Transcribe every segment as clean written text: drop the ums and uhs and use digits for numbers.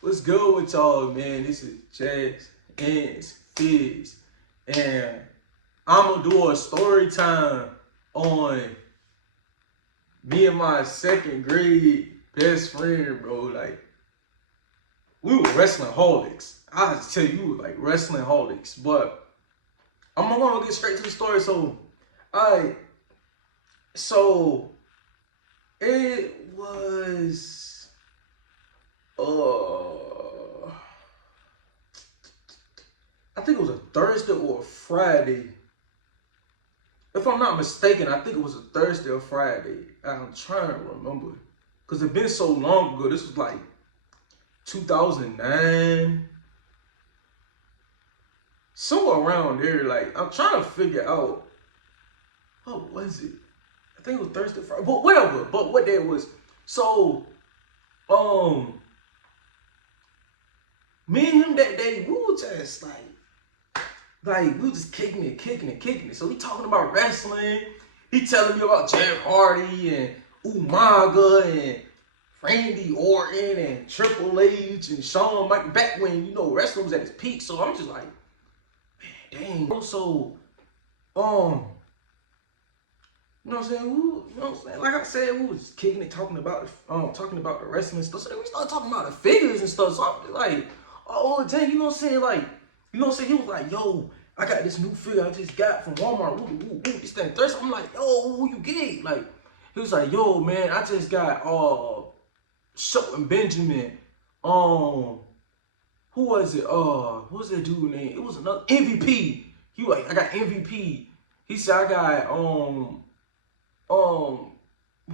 What's good with y'all, man? This is Jazz and Fizz, and I'm gonna do a story time on me and my second grade best friend, bro. Like, we were wrestling holics. I just tell you, we were like wrestling holics. But I'm gonna get straight to the story. I so it was I think it was a Thursday or a Friday. If I'm not mistaken, I think it was a Thursday or Friday. I'm trying to remember. Because it's been so long ago. This was like 2009. Somewhere around there. Like, I'm trying to figure out. What was it? I think it was Thursday, Friday. But whatever. But what day it was. So, me and him that day, we were just like we were just kicking it. So he talking about wrestling. He telling me about Jeff Hardy and Umaga and Randy Orton and Triple H and Shawn Michaels back when, wrestling was at its peak. So I'm just like, man, dang. Bro. So, you know what I'm saying? Like I said, we was kicking it, talking about the wrestling stuff. So then we started talking about the figures and stuff. So I'm just like, oh dang, you know what I'm saying? Like, you know what I'm saying? He was like, yo, I got this new figure I just got from Walmart. Ooh, this thing thirsty. I'm like, yo, who you get? Like, he was like, yo, man, I just got Shelton Benjamin. Who was it? What was that dude name? It was another MVP. He was like, I got MVP. He said I got who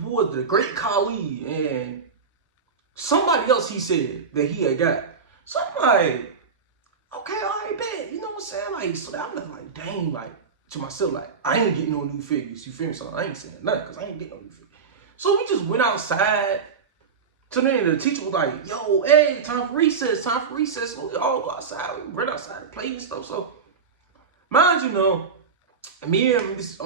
was the Great Khali and somebody else he said that he had got. So I'm like, okay, all right, bet. You know what I'm saying? Like, so I'm like, dang, like, to myself, like, I ain't getting no new figures. You feel me? So I ain't saying nothing because I ain't getting no new figures. So we just went outside. So then the teacher was like, yo, hey, time for recess. So we all go outside. We run outside and play and stuff. So, mind you, me and this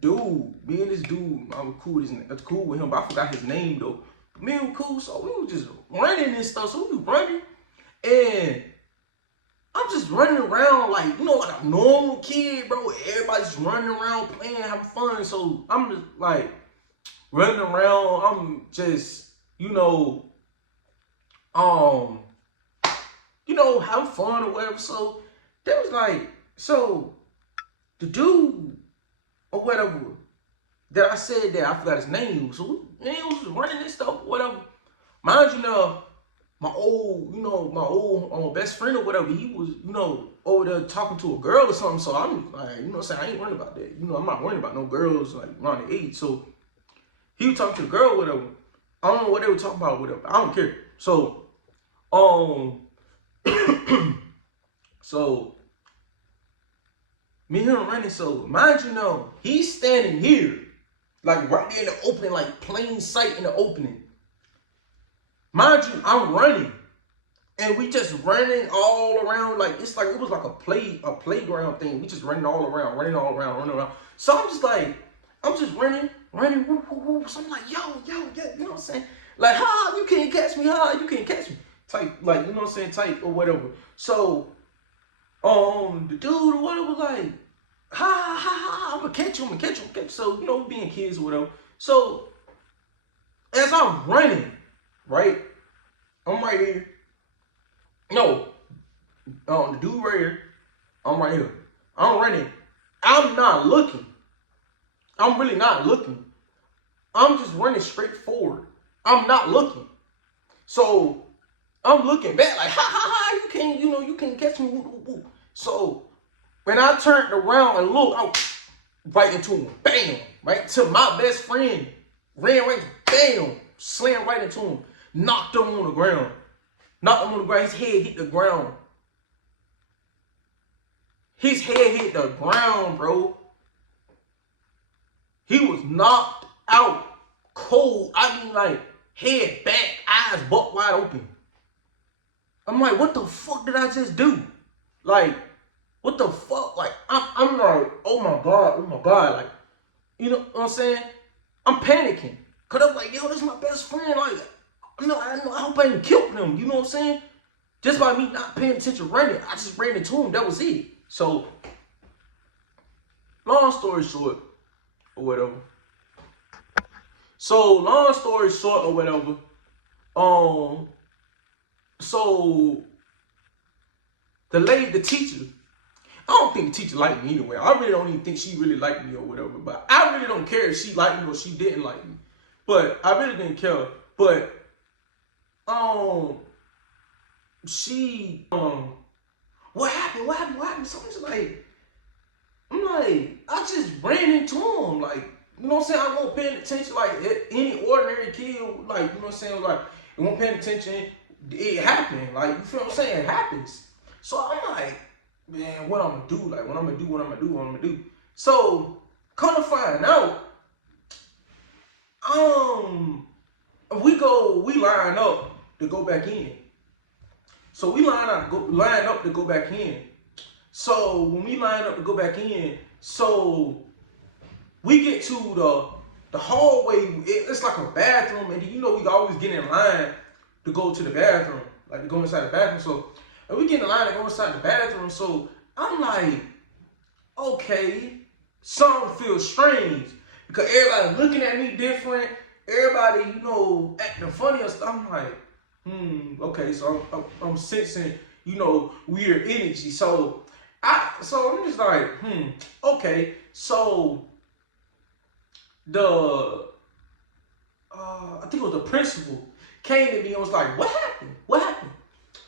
dude, I'm cool with him, but I forgot his name though. But me and him cool, so we were just running and stuff. So we was running, and I'm just running around like a normal kid, bro. Everybody's running around, playing, having fun. So I'm just like running around. I'm just, having fun or whatever. So there was like, so the dude or whatever that I said that I forgot his name. So we was running this stuff or whatever. Mind you, my old best friend or whatever, he was, over there talking to a girl or something. So I'm like, I ain't worried about that. I'm not worried about no girls like around the age. So he was talking to a girl or whatever. I don't know what they were talking about or whatever. I don't care. So, so me and him running. So mind you, he's standing here, like right there in the opening, like plain sight in the opening. Mind you, I'm running, and we just running all around. Like it was like a playground thing. We just running all around. So I'm just running. Woo, woo, woo. So I'm like, yo, yeah, you know what I'm saying? Like, you can't catch me, you can't catch me. Type, like, you know what I'm saying? Type or whatever. So, the dude or whatever was like, I'm gonna catch you. So, being kids or whatever. So, as I'm running, right? I'm right here. No, the dude right here. I'm right here. I'm running. I'm not looking. I'm really not looking. I'm just running straight forward. I'm not looking. So I'm looking back like, you can't catch me. Woo, woo. So when I turned around and looked, I right into him. Bam. Right to my best friend. Ran right, bam. Slammed right into him. Knocked him on the ground. His head hit the ground. His head hit the ground, bro. He was knocked out cold. I mean, like, head back, eyes butt wide open. I'm like, what the fuck did I just do? Like, what the fuck? Like, I'm like, oh my God. Like, you know what I'm saying? I'm panicking. Cause I'm like, yo, this is my best friend. Like, I hope I didn't kill him. You know what I'm saying? Just by me not paying attention running, I just ran into him. That was it. So, long story short, or whatever. So, long story short, or whatever. So the teacher, I don't think the teacher liked me anyway. I really don't even think she really liked me or whatever. But I really don't care if she liked me or she didn't like me. But I really didn't care. But she what happened? Something's like, I'm like, I just ran into him, like, you know what I'm saying? I wasn't paying attention like any ordinary kid, like, you know what I'm saying? Like, I wasn't paying attention. It happened, like, you feel what I'm saying? It happens. So I'm like, man, what I'm gonna do? Like, what I'm gonna do? So, come to find out, we line up to go back in. So we line up to go back in. So when we line up to go back in, so we get to the hallway. It's like a bathroom, and you know we always get in line to go to the bathroom, like to go inside the bathroom. So and we get in line to go inside the bathroom. So I'm like, okay, something feels strange because everybody's looking at me different. Everybody, you know, acting funny and stuff. I'm like, okay, so I'm sensing, you know, weird energy. So I'm just like, okay. So I think it was the principal came to me and was like, what happened? What happened?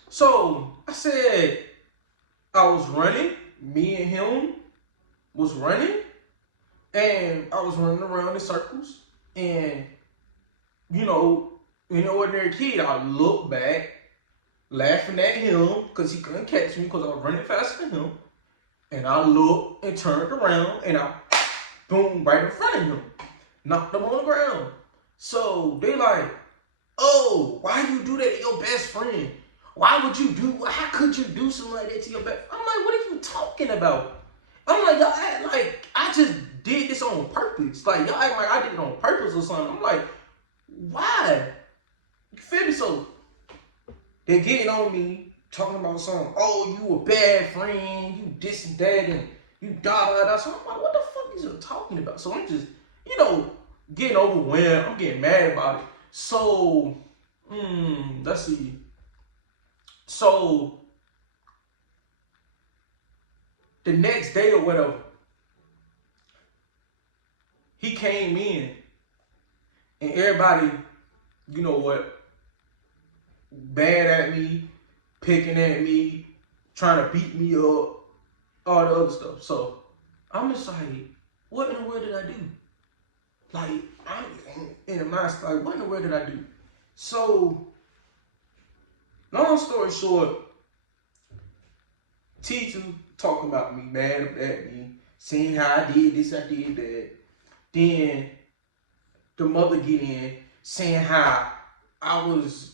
So I said, I was running, me and him was running, and I was running around in circles, and you know, an ordinary kid, I looked back, laughing at him because he couldn't catch me because I was running faster than him. And I looked and turned around and I boom right in front of him. Knocked him on the ground. So they like, oh, why you do that to your best friend? How could you do something like that to your best friend? I'm like, what are you talking about? I'm like, y'all act like I just did this on purpose. Like, y'all act like I did it on purpose or something. I'm like, why? You feel me? So they're getting on me, talking about something. Oh, you a bad friend, you this and that, and you da. So I'm like, what the fuck is you talking about? So I'm just, you know, getting overwhelmed. I'm getting mad about it. So, let's see. So the next day or whatever, he came in. And everybody, you know what, bad at me, picking at me, trying to beat me up, all the other stuff. So I'm just like, what in the world did I do? Like, I'm in the mind, like, what in the world did I do? So, long story short, teacher talking about me, mad at me, saying how I did this, I did that. Then the mother get in saying how I was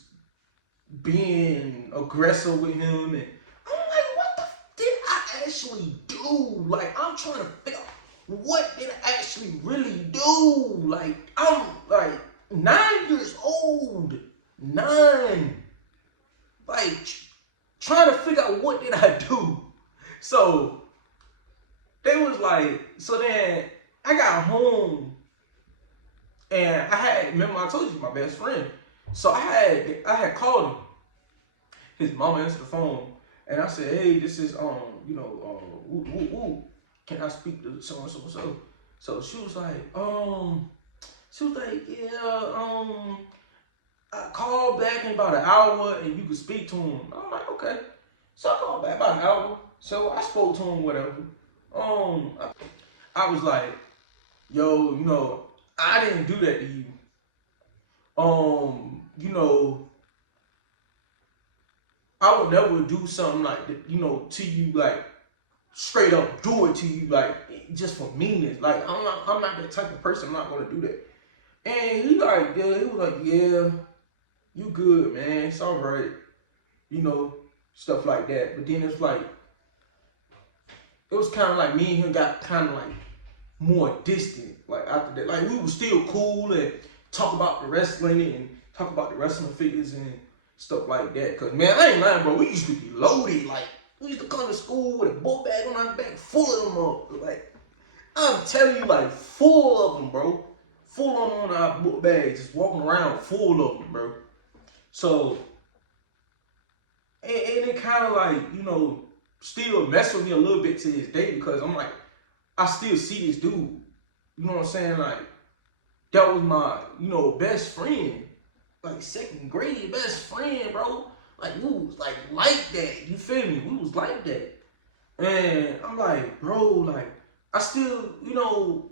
being aggressive with him, and I'm like, what the did I actually do? Like, I'm trying to figure out what did I actually really do? Like, I'm like 9 years old, 9, like trying to figure out what did I do. So they was like, so then I got home. And remember I told you my best friend. So I had called him. His mama answered the phone, and I said, hey, this is can I speak to so and so? So she was like, yeah, I called back in about an hour and you could speak to him. I'm like, okay. So I called back about an hour. So I spoke to him, whatever. I was like, yo, you know, I didn't do that to you. You know, I would never do something like that, you know, to you, like straight up do it to you, like just for meanness. Like I'm not that type of person. I'm not gonna do that. And he was like, yeah, you good, man. It's all right, you know, stuff like that. But then it's like, it was kind of like me and him got kind of like more distant. Like after that, like we were still cool and talk about the wrestling and talk about the wrestling figures and stuff like that. Cause man, I ain't lying, bro. We used to be loaded. Like we used to come to school with a book bag on our back, full of them up. Like I'm telling you, like full of them, bro. Full of them on our book bags, just walking around full of them, bro. So, and it kind of like, you know, still mess with me a little bit to this day because I'm like, I still see this dude. You know what I'm saying? Like, that was my, you know, best friend. Like, second grade best friend, bro. Like, we was like that. You feel me? We was like that. And I'm like, bro, like, I still, you know,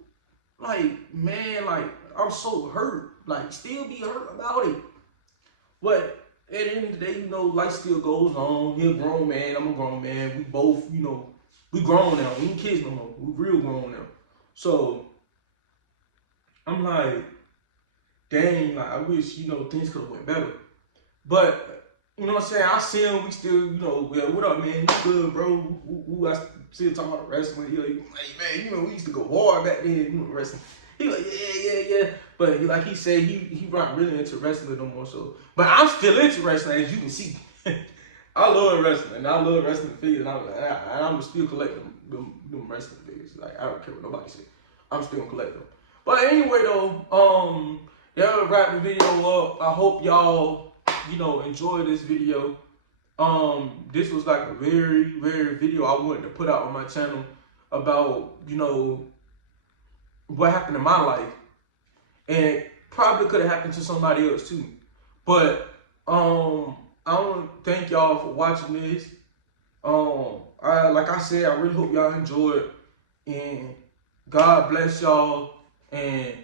like, man, like, I'm so hurt. Like, still be hurt about it. But at the end of the day, you know, life still goes on. He a grown man, I'm a grown man. We both, you know, we grown now. We ain't kids no more. We real grown now. So, I'm like, dang, like, I wish, you know, things could have went better. But, you know what I'm saying? I see him, we still, you know, well, what up, man? You good, bro? Who I still talking about wrestling? He like, man, you know, we used to go hard back then, you know, wrestling. He like, yeah. But like he said, he not really into wrestling no more. So, but I'm still into wrestling, as you can see. I love wrestling. And I love wrestling figures. And I'm still collecting them wrestling figures. Like I don't care what nobody says. I'm still gonna collect them. But anyway, though, that'll wrap the video up. I hope y'all, you know, enjoy this video. This was like a very, very video I wanted to put out on my channel about, you know, what happened in my life, and it probably could have happened to somebody else too. But I want to thank y'all for watching this. Like I said, I really hope y'all enjoyed, and God bless y'all. And